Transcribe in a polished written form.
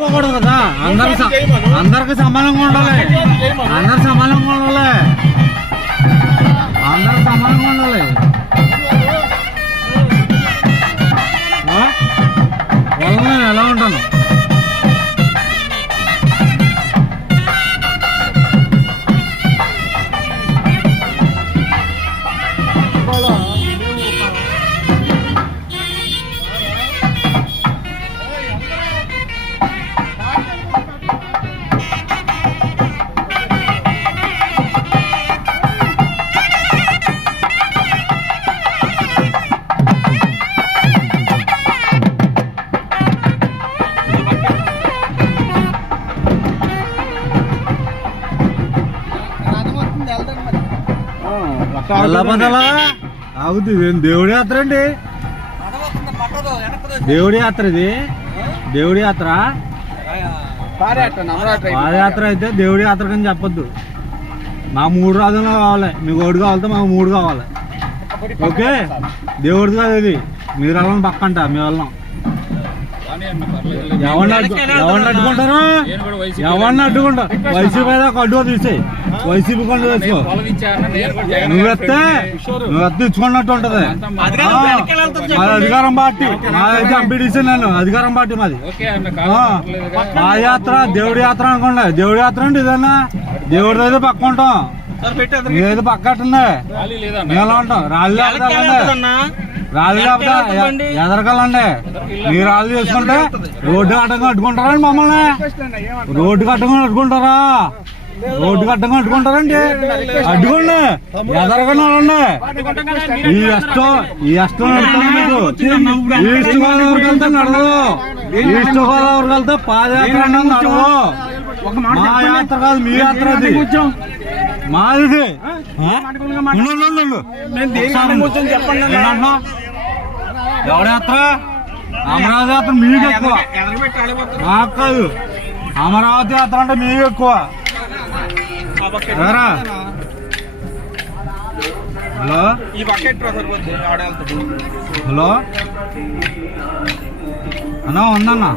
కదా అందరికి సమానంగా ఉండాలి, అందరు సమానంగా ఉండాలి, అందరు సమానంగా ఉండాలి. వాళ్ళ నేను ఎలా ఉంటాను? అవుతుంది దేవుడి యాత్ర అండి, దేవుడి యాత్ర ఇది, దేవుడి యాత్ర పాదయాత్ర అయితే దేవుడి యాత్ర అని చెప్పొద్దు. మా 3 రాజులు కావాలి, మీకు 1 కావాలంటే మాకు 3 కావాలి. ఓకే, దేవుడిది కాదు ఇది, మీరు వెళ్ళం పక్కంట మీ వెళ్ళం. ఎవరిని అడ్డుకుంటారు, ఎవరిని అడ్డుకుంటారు? వైసీపీ మీద అడ్డుగా తీసేయి, వైసీపీ కొండ వేసుకో. నువ్వెత్తే ఇచ్చుకున్నట్టు ఉంటది. మాది అధికారం పార్టీ, మాదైతే ఎంపీడీసీ, నేను అధికారం పార్టీ మాది. పాదయాత్ర దేవుడి యాత్ర అనుకోండి, దేవుడి యాత్ర అండి ఇదన్నా. దేవుడిది అయితే పక్క ఉంటాం, మీదైతే పక్కట్టుంది, మేము ఎలా ఉంటాం? రాళ్ళు రాళ్ళు లేకపోతే ఎదరకాలండి. మీరు రాళ్ళు చేసుకుంటే రోడ్డు అడ్డంగా అడ్డుకుంటారండి మమ్మల్ని, రోడ్డు అడ్డంగా అడ్డుకుంటారా? రోడ్డు అడ్డంగా అడ్డుకుంటారండి, అడ్డుకోండి, ఎదరగానే. ఈ అష్టం నడుతుంది మీకు. ఈస్ట్ గోదావరికి వెళ్తే నడదు, ఈస్ట్ గోదావరికి వెళ్తే పాదయాత్ర అన్నది నడదు. మా యాత్ర కాదు, మీ యాత్ర అది, మాది. ఎవరి యాత్ర? అమరావతి యాత్ర మీకు ఎక్కువ, మాకు కాదు. అమరావతి యాత్ర అంటే మీకు ఎక్కువ. హలో, హలో అన్నా, ఉందన్నా.